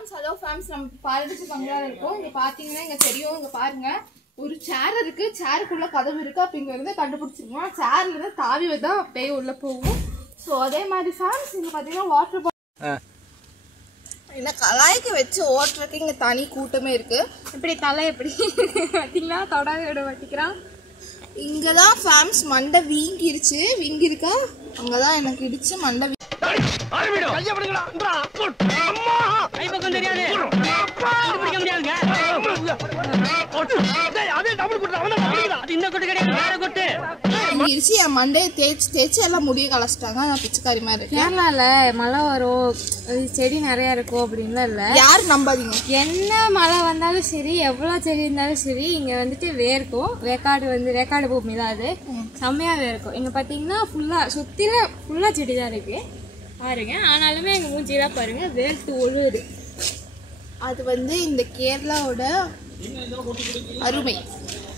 ஃபேம்ஸ் hello ஃபேம்ஸ் நம்ம பாரதிச்சு பங்களால இருக்கோம். இங்க பாத்தீங்கன்னா இங்க தெரியும், இங்க பாருங்க ஒரு சேர் இருக்கு, சேருக்குள்ள கதவு இருக்கு. அப்ப இங்க வந்து கண்டுபிடிச்சிருக்கோம், சேர்ல இருந்து தாவி வந்தா அப்படியே உள்ள போகும். ஸோ அதே மாதிரி ஃபேம்ஸ் இங்க பாத்தீங்கன்னா வாட்டர் பாட்டில் என்ன கலாய்க்கு வச்சு ஓட்டுறதுக்கு இங்க தனி கூட்டமே இருக்கு. இப்படி தலை எப்படி பார்த்தீங்களா, தொடாத விட மாட்டிக்கிறான். இங்கதான் ஃபேம்ஸ் மண்டை வீங்கிருச்சு, வீங்கிருக்கா அங்கதான் எனக்கு இடிச்சு மண்டை என் மண்டையை தேய்ச்சி தேய்ச்சி எல்லாம் முடிய கலைச்சிட்டாங்க. நான் பிச்சைக்காரி மாதிரி இருக்கேன். கேரளால மழை வரும், செடி நிறைய இருக்கும் அப்படின்லாம் இல்லை. யாரும் நம்பாதீங்க. என்ன மழை வந்தாலும் சரி, எவ்வளோ செடி இருந்தாலும் சரி, இங்கே வந்துட்டு வேர்க்கும். வேக்காடு பூமி தான் அது, செம்மையாக வேர்க்கும். இங்கே பார்த்தீங்கன்னா ஃபுல்லாக சுற்றிலும் ஃபுல்லாக செடி தான் இருக்குது பாருங்க. ஆனாலுமே எங்கள் மூஞ்சியெல்லாம் பாருங்க வேர்த்து ஒழுகுது. அது வந்து இந்த கேரளாவோட அருமை.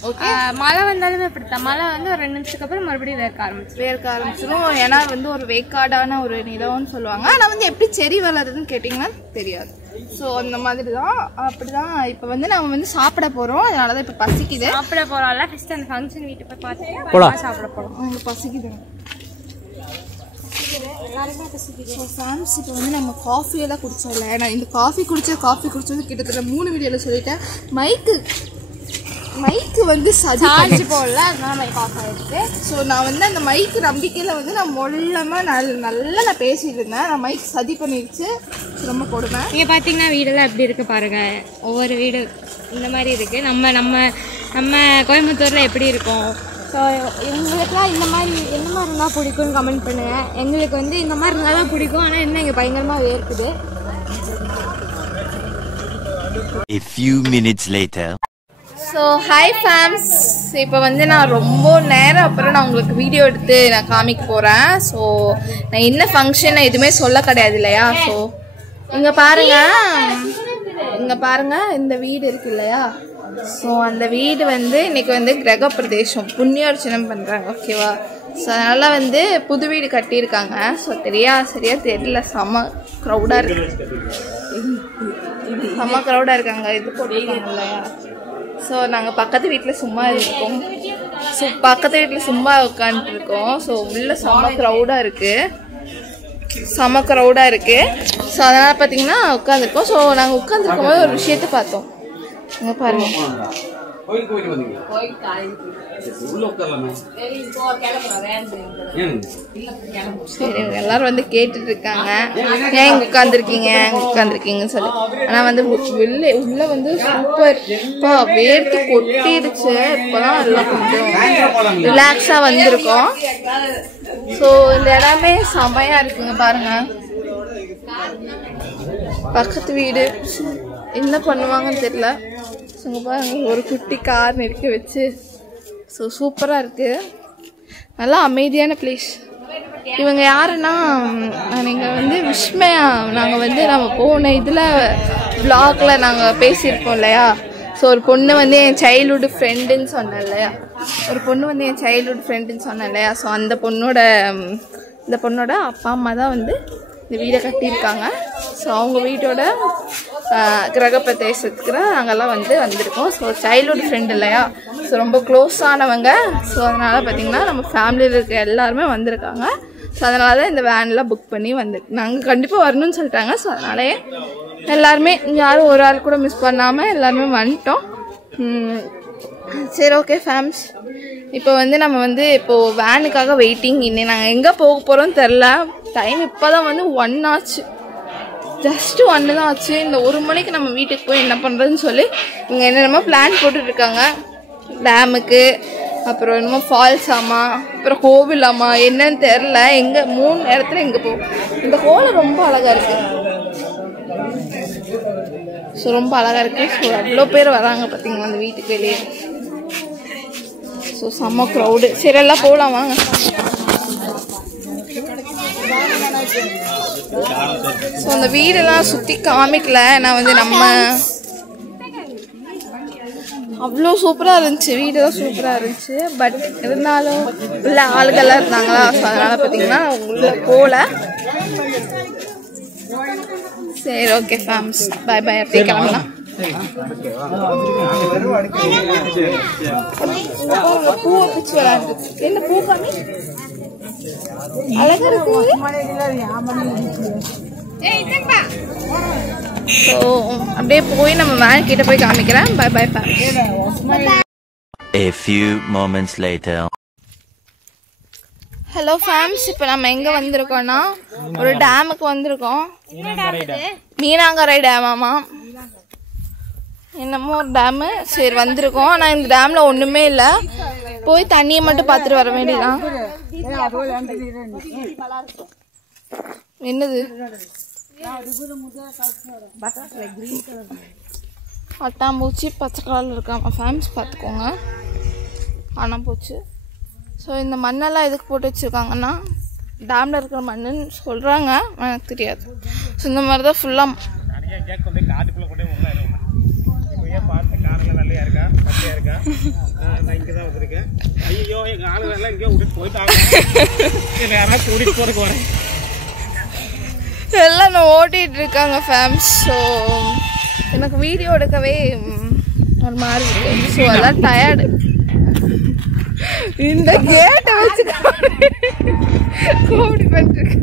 ஓகே, மழை வந்தாலுமே அப்படித்தான். மழை வந்து ஒரு 2 நிமிஷத்துக்கு அப்புறம் மறுபடியும் வேர்க்க ஆரம்பிச்சிடும். ஏன்னா வந்து ஒரு வேக்காடான ஒரு நிலம்னு சொல்லுவாங்க. ஆனால் வந்து எப்படி செடி வளருதுன்னு கேட்டிங்கன்னா தெரியாது. ஸோ அந்த மாதிரி தான், அப்படிதான். இப்போ வந்து நம்ம வந்து சாப்பிட போகிறோம், அதனால தான் இப்போ பசிக்குது. சாப்பிட போகிறோம்ல, ஃபஸ்ட்டு அந்த ஃபங்க்ஷன் வீட்டை போய் பார்த்து சாப்பிட போகிறோம். அவங்க பசிக்குதுங்க, எல்லாருமே பசிக்குது. ஸோ ஃபேம்ஸ் இப்போ வந்து நம்ம காஃபியெல்லாம் குடிச்சோம்ல, நான் இந்த காஃபி குடிச்சது கிட்டத்தட்ட 3 வீடியோவில் சொல்லிட்டேன். மைக்கு வந்து சார்ஜ் போடல, அதனால மைக் ஆஃப் ஆகிடுச்சு. ஸோ நான் வந்து அந்த மைக்கு நம்பிக்கையில் வந்து நான் மொல்லமாக நல்லா நான் பேசிட்டு இருந்தேன். நான் மைக் சதி பண்ணிடுச்சு, ரொம்ப கொடுமை. இங்கே பார்த்தீங்கன்னா வீடெல்லாம் எப்படி இருக்குது பாருங்கள். ஒவ்வொரு வீடு இந்த மாதிரி இருக்குது. நம்ம கோயம்புத்தூரில் எப்படி இருக்கும். ஸோ எங்களுக்குலாம் இந்த மாதிரி என்ன மாதிரி இருந்தால் பிடிக்கும்னு கமெண்ட் பண்ணுங்கள். எங்களுக்கு வந்து இந்த மாதிரி இருந்தால் தான் பிடிக்கும். ஆனால் இன்னும் இங்கே பயங்கரமாக வேர்க்குது. A few minutes later. So hi fams, இப்போ வந்து நான் ரொம்ப நேரம் அப்புறம் நான் உங்களுக்கு வீடியோ எடுத்து நான் காமிக்க போகிறேன். ஸோ நான் என்ன ஃபங்க்ஷன் எதுவுமே சொல்ல கிடையாது இல்லையா. ஸோ இங்கே பாருங்கள் இந்த வீடு இருக்கு இல்லையா. ஸோ அந்த வீடு வந்து இன்றைக்கி வந்து கிரக பிரதேசம் புண்ணியார்ச்சனம் பண்ணுறாங்க, ஓகேவா. ஸோ அதனால் வந்து புது வீடு கட்டியிருக்காங்க. ஸோ சரியாக தெரியல, செம்ம க்ரௌடாக இருக்காங்க. இது போட்டிருக்காங்க இல்லையா. ஸோ நாங்கள் பக்கத்து வீட்டில் சும்மா இருக்கோம். ஸோ பக்கத்து வீட்டில் சும்மா உட்காந்துருக்கோம். ஸோ உள்ளே செம்ம க்ரௌடாக இருக்குது. ஸோ அதனால் பார்த்தீங்கன்னா உட்காந்துருக்கோம். ஸோ நாங்கள் உட்காந்துருக்கும் போது ஒரு விஷயத்தை பார்த்தோம். இங்கே பாருங்க, சரி எல்லாரும் வந்து கேட்டுட்டு இருக்காங்க, ஏன் இங்கே உட்காந்துருக்கீங்கன்னு சொல்லி. ஆனால் வந்து உள்ள வந்து சூப்பர் வேர்த்து கொட்டிடுச்சு. இப்போதான் எல்லாம் கொஞ்சம் ரிலாக்ஸாக வந்திருக்கோம். ஸோ இந்த இடமே செமையா இருக்குங்க பாருங்க. பக்கத்து வீடு என்ன பண்ணுவாங்கன்னு தெரியல. ஸோ பாருங்க, ஒரு குட்டி கார் நிற்க வச்சு. ஸோ சூப்பராக இருக்குது, நல்லா அமைதியான பிளேஸ். இவங்க யாருன்னா, நீங்கள் வந்து விஸ்மயா, நாங்கள் வந்து நம்ம போன இதில் வ்ளாகில் நாங்கள் பேசியிருப்போம் இல்லையா. ஸோ ஒரு பொண்ணு வந்து என் சைல்ட்ஹுட் ஃப்ரெண்டுன்னு சொன்னேன் இல்லையா. ஸோ அந்த பொண்ணோட அப்பா அம்மா தான் வந்து இந்த வீடை கட்டியிருக்காங்க. ஸோ அவங்க வீட்டோட கிரகப்பிரதேசத்துக்கு நாங்கள்லாம் வந்திருக்கோம். ஸோ சைல்ட்ஹுட் ஃப்ரெண்ட் இல்லையா, ஸோ ரொம்ப க்ளோஸ் ஆனவங்க. ஸோ அதனால் பார்த்திங்கன்னா நம்ம ஃபேமிலியில் இருக்க எல்லாருமே வந்திருக்காங்க. ஸோ அதனால தான் இந்த வேன்லாம் புக் பண்ணி நாங்கள் கண்டிப்பாக வரணும்னு சொல்லிட்டாங்க. ஸோ அதனாலே எல்லாருமே யாரும் ஒரு ஆள் கூட மிஸ் பண்ணாமல் எல்லாருமே வந்துட்டோம். சரி ஓகே ஃபேம்ஸ், இப்போ வந்து நம்ம வந்து இப்போது வேனுக்காக வெயிட்டிங். இன்னும் நாங்கள் எங்கே போக போகிறோம்னு தெரில. டைம் இப்போ தான் வந்து 1 ஆச்சு, ஜஸ்ட்டு 1 தான் ஆச்சு. இந்த 1 மணிக்கு நம்ம வீட்டுக்கு போய் என்ன பண்ணுறதுன்னு சொல்லி இங்கே என்னென்னமோ பிளான் போட்டுட்ருக்காங்க. டேமுக்கு, அப்புறம் என்னமோ ஃபால்ஸ் ஆமா, அப்புறம் கோவில் ஆமா, என்னன்னு தெரில. எங்கே 3 இடத்துல எங்கே போகும். இந்த கோலம் ரொம்ப அழகாக இருக்குது. ஸோ ரொம்ப அழகாக இருக்குது. ஸோ அவ்வளோ பேர் வராங்க பார்த்தீங்களா அந்த வீட்டுக்கு வெளியே. ஸோ செம்ம க்ரௌடு. சரி எல்லாம் போகலாம் வாங்க. ஸோ அந்த வீடெல்லாம் சுற்றி காமிக்கல. நான் வந்து நம்ம அவ்வளோ சூப்பராக இருந்துச்சு, வீடெல்லாம் சூப்பராக இருந்துச்சு. பட் இருந்தாலும் உள்ள ஆளுகள்லாம் இருந்தாங்களா. ஸோ அதனால் பார்த்தீங்கன்னா உள்ளே போகல. சரி ஓகே ஃபேம்ஸ் பாய் பாய் அப்படியே கிளம்பலாம் பூவை பிச்சு விளையாடு என்ன பூ பண்ணி அழகா இருக்கு ஸோ அப்படியே போய் நம்ம வேன் கிட்ட போய் காமிக்கிறேன் bye bye fams A few moments later. Hello fams இப்போ நம்ம எங்கே வந்திருக்கோம்னா ஒரு டேமுக்கு வந்திருக்கோம் மீனாங்கரை டேமாமா என்னமோ ஒரு டேமு சரி வந்திருக்கோம் ஆனால் இந்த டேமில் ஒன்றுமே இல்லை போய் தண்ணியை மட்டும் பார்த்துட்டு வர வேண்டியதான் என்னது பட்டாம்பூச்சி பச்சை கலரில் இருக்காம ஃபேம்ஸ் பார்த்துக்கோங்க ஆனால் போச்சு ஸோ இந்த மண்ணெல்லாம் எதுக்கு போட்டு வச்சுருக்காங்கன்னா டேமில் இருக்கிற மண்ணுன்னு சொல்கிறாங்க எனக்கு தெரியாது ஸோ இந்த மாதிரி தான் ஃபுல்லாக எல்லாம் நான் ஓட்டிகிட்டு இருக்காங்க ஃபேம்ஸ் ஸோ எனக்கு வீடியோ எடுக்கவே ஒரு மாதிரி இருக்கு ஸோ அதான் டயர்டு இந்த கேட்டை வச்சு கோடி பண்ணிருக்கு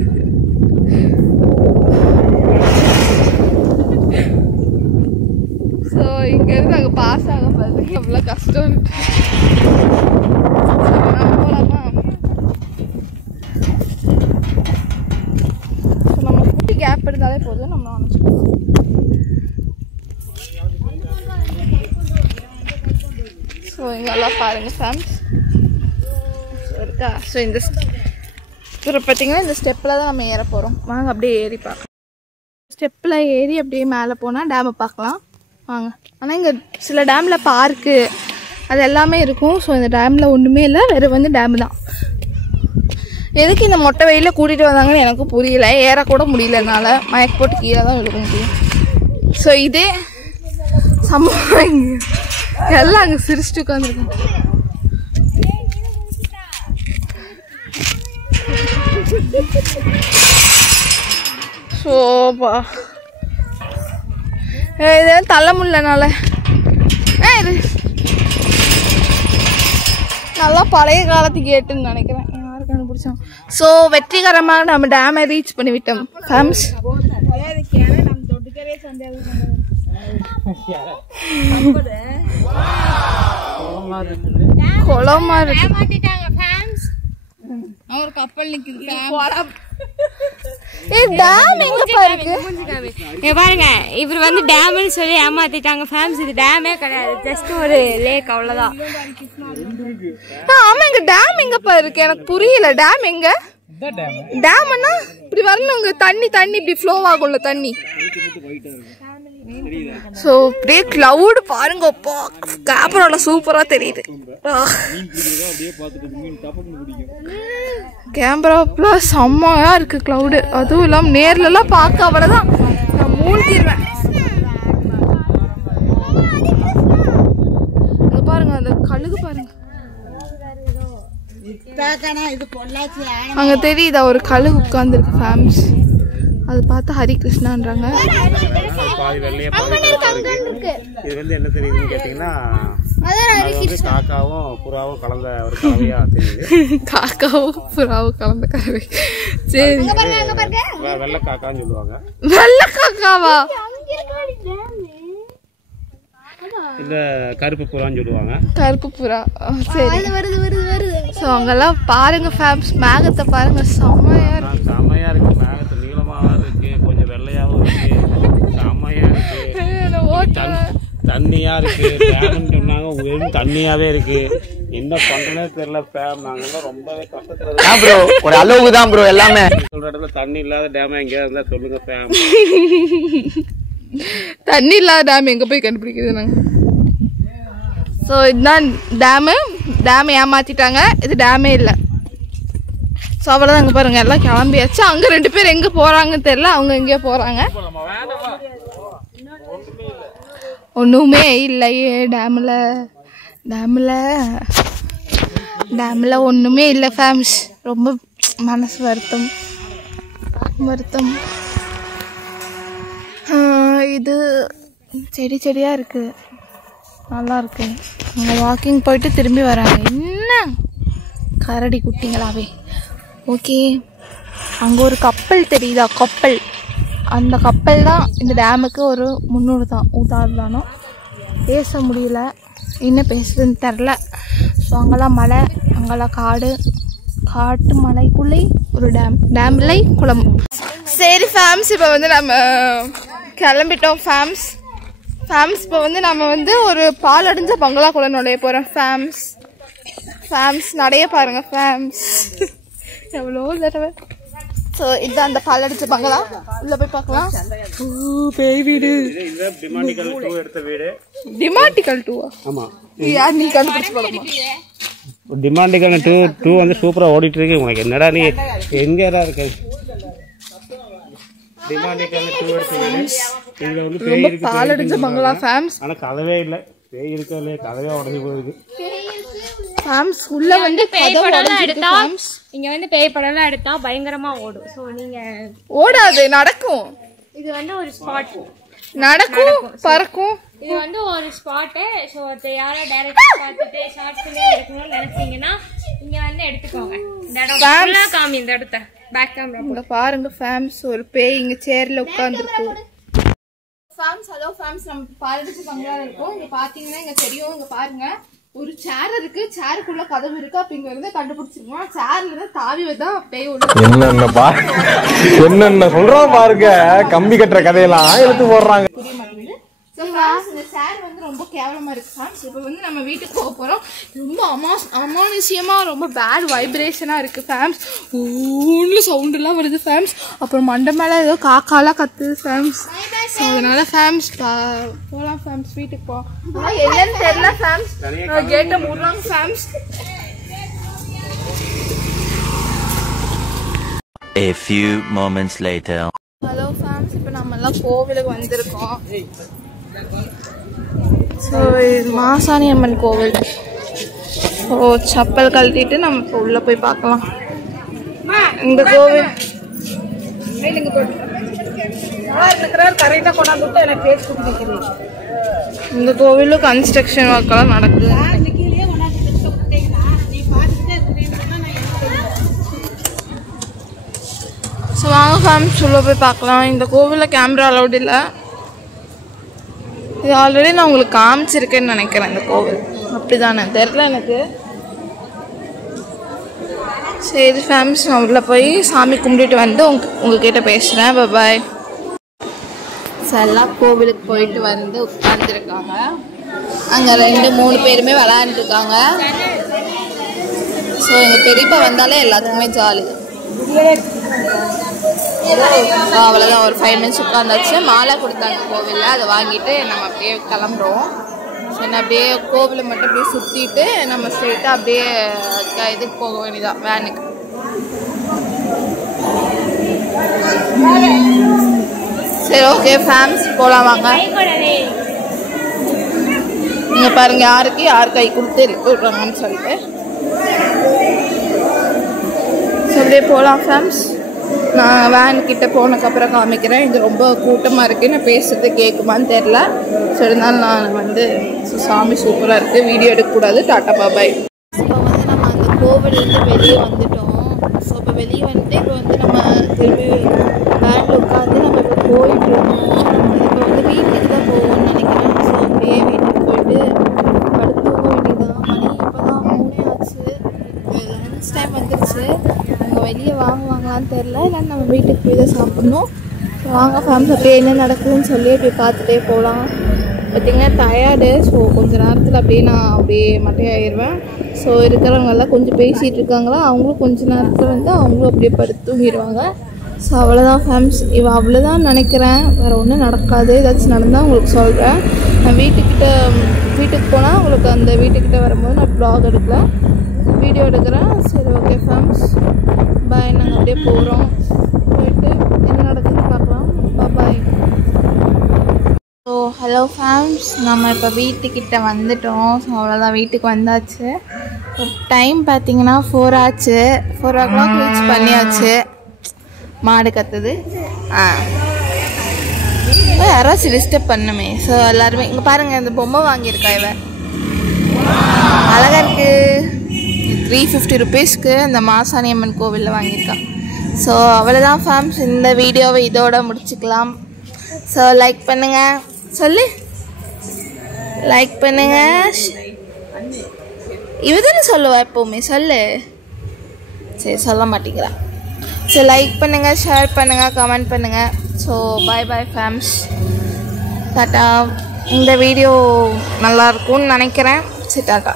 ஸோ இங்கேருந்து அங்கே பாஸ் ஆக பார்த்துக்கு எவ்வளோ கஷ்டம் போகலாமா நம்ம குட்டி கேப் இருந்தாலே போதும் நம்ம அனுப்பிச்சுக்கலாம் ஸோ இங்கெல்லாம் பாருங்கள் ஃபேம்ஸ் இருக்கா ஸோ இந்த இப்போ பார்த்தீங்கன்னா இந்த ஸ்டெப்பில் தான் நம்ம ஏற போகிறோம் வாங்க அப்படியே ஏறி பார்க்கலாம் ஸ்டெப்பில் ஏறி அப்படியே மேலே போனால் டேமை பார்க்கலாம் வாங்க ஆனால் இங்கே சில டேமில் பார்க்கு அது எல்லாமே இருக்கும் ஸோ இந்த டேமில் ஒன்றுமே இல்லை வேறு வந்து டேமு தான் எதுக்கு இந்த மொட்டை வெயிலில் கூட்டிகிட்டு வந்தாங்கன்னு எனக்கு புரியல ஏறக்கூட முடியல என்னால் மயக்க போட்டு கீழே தான் விழுக முடியும் ஸோ இதே சம்பவம் எல்லாம் அங்கே சிரிச்சுட்டு உட்காந்துருக்கோம் சோபா இது தள்ள முடியலனால இது நல்லா பழைய காலத்து கேட்டுன்னு நினைக்கிறேன் யாரு கண்டுபிடிச்சோம் ஸோ வெற்றிகரமாக நம்ம டேமை ரீச் பண்ணி விட்டோம் ஃபேம்ஸ் குளமா இருக்கு ஒரு கப்பல் நிக்குது டேம் எங்க பாருங்க பாருங்க இவர் வந்து டேம்னு சொல்லி ஏமாத்திட்டாங்க ஃபேம்ஸ் இது டேமே கிடையாது ஜஸ்ட் ஒரு லேக் அவ்வளவுதான் ஆமா இங்க டேம் எங்க பாருக்கு எனக்கு புரியல டேம் எங்க டேம்னா இப்படி வரணுங்க தண்ணி இப்படி ஃப்ளோ ஆகும்ல தண்ணி ஸோ அப்படியே கிளவுட் பாருங்க கேமரால சூப்பரா தெரியுது கேமரால செம்மையா இருக்கு கிளவுடு அதுவும் இல்லாம நேர்ல எல்லாம் பார்க்க அவ்வளவுதான் நான் மூழ்கிடுவேன் பாருங்க அந்த கழுகு பாருங்க அங்க தெரியுதா ஒரு கழுகு உட்கார்ந்துருக்கு ஃபேம்ஸ் அது பார்த்தா ஹரிகிருஷ்ணான்றாங்க இது வந்து என்ன தெரியுதுன்னு கேட்டீங்கன்னா காக்காவும் புறாவும் கலந்த ஒரு கலவையா தெரியுது காக்காவும் புறாவும் கலந்த கலவை சரி வெள்ளை காக்கான்னு சொல்லுவாங்க வெள்ளை காக்காவா இந்த கருப்பு புறான்னு சொல்லுவாங்க கருப்பு புறா சரி ஸோ அங்கெல்லாம் பாருங்க ஃபேம்ஸ் மேகத்தை பாருங்க செம்மையா இருக்கு செம்மையா இருக்கு மேகத்தை நீளமாவும் இருக்கு கொஞ்சம் வெள்ளையாவும் இருக்கு செம்மையா இருக்கு தண்ணியா இருக்கு ஃபேம்னு சொன்னாங்க வெறும் தண்ணியாவே இருக்கு என்ன பண்றதே தெரியல ஃபேம் நாங்க ரொம்பவே கஷ்டத்துல ப்ரோ ஒரு அளவுக்கு தான் ப்ரோ எல்லாமே சொல்ற இடத்துல தண்ணி இல்லாத டேம் எங்கேயா இருந்தா சொல்லுங்க ஃபேம் தண்ணி இல்லாத டேம் எங்க போய் கண்டுபிடிக்கிறது நாங்க ஸோ இதுதான் டேமு ஏமாத்திட்டாங்க இது டேமே இல்லை ஸோ அவ்வளோதான் அங்கே பாருங்க எல்லாம் கிளம்பியாச்சு அங்கே 2 பேர் எங்கே போகிறாங்கன்னு தெரியல அவங்க எங்கேயோ போகிறாங்க ஒன்றுமே இல்லையே டேமில் ஒன்றுமே இல்லை ஃபேம்ஸ் ரொம்ப மனசு வருத்தம் இது செடியாக இருக்குது, நல்லா இருக்கு. அவங்க வாக்கிங் போயிட்டு திரும்பி வராங்க. என்ன கரடி குட்டிங்களாவே. ஓகே, அங்கே ஒரு கப்பல் தெரியுதா? கப்பல், அந்த கப்பல் தான் இந்த டேமுக்கு ஒரு முன்னோடி தான். உதாரணம் பேச முடியல, என்ன பேசுறதுன்னு தெரில. ஸோ அங்கெல்லாம் மலை, அங்கெல்லாம் காடு, காட்டு மலைக்குள்ளே ஒரு டேம் இல்லை, குளம். சரி ஃபேம்ஸ், இப்போ வந்து நம்ம கிளம்பிட்டோம் ஃபேம்ஸ். இப்போ வந்து நம்ம வந்து ஒரு பால் அடைஞ்ச பங்களாக்குள்ள நுழைய போகிறோம் ஃபேம்ஸ். நடைய பாருங்க ஃபேம்ஸ், எவ்வளோ தடவை. ஸோ இதுதான் அந்த பால் அடிச்ச பங்களா, உள்ள போய் பார்க்கலாம். பேய் வீடு, டிமாண்டிகல் 2 எடுத்த வீடு. டிமாண்டிகல் 2? ஆமா, யார் நீ கண்டுபிடிச்சு போடுமா? டிமாண்டிகல் 2 வந்து சூப்பரா ஓடிட்டு இருக்கு. உனக்கு என்னடா, நீ எங்கடா இருக்க? டிமாண்டிகல் 2 எடுத்த வீடு. இதுல வந்து பேய் இருக்கு, பால் அடிச்ச பங்களா ஃபேம்ஸ். ஆனா கதவே இல்ல. பேய் இருக்கா இல்லையா? கதவே உடஞ்சி போயிருக்கு ஃபேம்ஸ். உள்ள வந்து பேய் படம்லாம் எடுத்தா, இங்க வந்து பேய் படம்லாம் எடுத்தா பயங்கரமா ஓடும். ஸோ நீங்க ஓடாது, நடக்கும். இது வந்து ஒரு ஸ்பாட், நடக்கும், பறக்கும். இது வந்து ஒரு ஸ்பாட்டு. ஸோ யாரோ டைரக்டா பார்த்துட்டு ஷார்ட் ஃபிலிம் எடுக்கணும்னு நினைச்சீங்கன்னா இங்க வந்து எடுத்துக்கோங்க. இந்த இடம் ஃபுல்லா காமி, இந்த இடத்த பேக் கேமரா இங்க பாருங்க ஃபேம்ஸ், ஒரு பேய் இங்க சேர்ல உட்கார்ந்துருக்கு. ஃபேம்ஸ், ஹலோ ஃபேம்ஸ், நம்ம பாலடிச்சு பங்களால இருக்கோம். இங்க பாத்தீங்கன்னா இங்க தெரியும், இங்க பாருங்க ஒரு சேர் இருக்கு, சேருக்குள்ள கதவு இருக்கு. அப்ப இங்க இருந்து கண்டுபிடிச்சிருக்கோம். சேர்ல இருந்து தாவி தான் பேய் உள்ள. என்னென்ன சொல்றோம் பாருங்க, கம்பி கட்டுற கதையெல்லாம் எடுத்து போடுறாங்க. புரிய மாட்டேங்குது. ஸோ ஃபேம்ஸ், இந்த சேர் வந்து ரொம்ப கேவலமா இருக்கு ஃபேம்ஸ். இப்போ வந்து நம்ம வீட்டுக்கு போக போறோம். ரொம்ப அமானுஷியமா, ரொம்ப பேட் வைப்ரேஷனா இருக்கு ஃபேம்ஸ். ஒன்றும் சவுண்டெல்லாம் வருது ஃபேம்ஸ். அப்புறம் மண்டை மேலே ஏதோ காக்காலாம் கத்துது ஃபேம்ஸ். ஸோ அதனால ஃபேம்ஸ் போகலாம் ஃபேம்ஸ், வீட்டுக்கு போகலாம். ஆனால் என்னன்னு தெரியல ஃபேம்ஸ், கேட்டை மூடுறாங்க fams. A few moments later. Hello fams, இப்போ நம்ம எல்லாம் கோவிலுக்கு வந்திருக்கோம். ஸோ இது மாசாணி அம்மன் கோவில். ஸோ செப்பல் கழட்டிட்டு நம்ம இப்போ உள்ளே போய் பார்க்கலாம். இந்த கோவில் இந்த கோவிலும் கன்ஸ்ட்ரக்ஷன் ஒர்க்கெல்லாம் நடக்குது. ஸோ வாங்க ஃபேம்ஸ், உள்ளே போய் பார்க்கலாம். இந்த கோவிலில் கேமரா அலௌட் இல்லை. இது ஆல்ரெடி நான் உங்களுக்கு காமிச்சிருக்கேன்னு நினைக்கிறேன். இந்த கோவில் அப்படிதானே தெரில எனக்கு. சரி ஃபேம்ஸ், நான் உள்ளே போய் சாமி கும்பிட்டுட்டு வந்து உங்ககிட்ட பேசுகிறேன். பாய். ஸோ எல்லாம் கோவிலுக்கு போயிட்டு வந்து உட்காந்துருக்காங்க. அங்கே 2-3 பேருமே விளையாண்டுருக்காங்க. ஸோ எங்கள் பெரியப்பா வந்தாலே எல்லாத்துக்குமே ஜாலி. அவ்வளோதான், ஒரு 5 minutes உட்காந்தாச்சு. மாலை கொடுத்தாங்க கோவிலில், அதை வாங்கிட்டு நம்ம அப்படியே கிளம்புறோம். ஸோ என்ன அப்படியே கோவிலை மட்டும் அப்படியே சுற்றிட்டு நம்ம ஸ்ட்ரெயிட்டாக அப்படியே இதுக்கு போக வேண்டியதான், வேனுக்கு. சரி ஓகே ஃபேம்ஸ், போகலாம் வாங்க. நீங்கள் பாருங்கள் யார் கை கொடுத்து விட்றாங்கன்னு சொல்லிட்டு. ஸோ அப்படியே போகலாம் ஃபேம்ஸ். நான் வேன்கிட்ட போனதுக்கப்புறம் காமிக்கிறேன். இது ரொம்ப கூட்டமாக இருக்குது, நான் பேசுறது கேட்குமான்னு தெரில. ஸோ இருந்தாலும் நான் வந்து சாமி சூப்பராக இருக்குது, வீடியோ எடுக்கக்கூடாது. டாட்டா பாபாய். இப்போ வந்து நம்ம அந்த கோவிலேருந்து வெளியே வந்துட்டோம். ஸோ இப்போ வெளியே வந்துட்டு இப்போ வந்து நம்ம திரும்பி வேனில் உட்காந்து நம்ம இப்போ போயிட்டுருக்கோம். இப்போ வந்து வீட்டுக்கு தான் போவோம்னு நினைக்கிறேன். ஸோ அப்படியே வீட்டுக்கு போயிட்டு படுத்து தூங்க வேண்டியதான். மணி இப்போ தான் 3 ஆச்சு, லன்ச் டைம் வந்துருச்சு. அவங்க வெளியே வாங்குவாங்களான்னு தெரில, இல்லை நம்ம வீட்டுக்கு போய் தான் சாப்பிட்ணும். வாங்க ஃபேமிலி, அப்படியே என்ன நடக்குதுன்னு சொல்லி அப்படியே பார்த்துட்டே போகலாம். பார்த்திங்கன்னா டயர்டு. ஸோ கொஞ்சம் நேரத்தில் அப்படியே நான் அப்படியே மட்டையாயிடுவேன். ஸோ இருக்கிறவங்கெல்லாம் கொஞ்சம் பேசிகிட்டு இருக்காங்களா, அவங்களும் கொஞ்சம் நேரத்தில் வந்து அவங்களும் அப்படியே படுத்து தூங்கிடுவாங்க. ஸோ அவ்வளோதான் ஃபேம்ஸ், அவ்வளோதான் நினைக்கிறேன். வேறு ஒன்றும் நடக்காது. ஏதாச்சும் நடந்தால் உங்களுக்கு சொல்கிறேன். நான் வீட்டுக்கு போனால் உங்களுக்கு அந்த வீட்டுக்கிட்ட வரும்போது நான் ப்ளாக் எடுக்கல, வீடியோ எடுக்கிறேன். சரி ஓகே ஃபேம்ஸ், பாய். நாங்கள் அப்படியே போகிறோம், போயிட்டு என்ன நடக்குதுன்னு பார்க்கலாம். பாய். ஸோ ஹலோ ஃபேம்ஸ், நம்ம இப்போ வீட்டுக்கிட்ட வந்துட்டோம். ஸோ அவ்வளோதான், வீட்டுக்கு வந்தாச்சு. டைம் பார்த்தீங்கன்னா 4 ஆச்சு. 4 o'clock ரீச் பண்ணியாச்சு. மாடு கத்துது. யாராச்சும் டிஸ்டர்ப் பண்ணுமே. ஸோ எல்லாருமே இங்கே பாருங்கள், இந்த பொம்மை வாங்கியிருக்கா இவ, அழகாக இருக்குது. 350 rupeesக்கு அந்த மாசாணியம்மன் கோவிலில் வாங்கியிருக்கான். ஸோ அவ்வளோதான் ஃபேம்ஸ், இந்த வீடியோவை இதோட முடிச்சுக்கலாம். ஸோ லைக் பண்ணுங்கள், சொல்லு லைக் பண்ணுங்கள். இவ தானே சொல்லுவா எப்போவுமே, சொல்லு. சரி சொல்ல மாட்டேங்கிறா. ஸோ லைக் பண்ணுங்கள், ஷேர் பண்ணுங்கள், கமெண்ட் பண்ணுங்கள். So bye bye ஃபேம்ஸ், tata. இந்த வீடியோ நல்லாயிருக்கும்னு நினைக்கிறேன். சரி டாட்டா.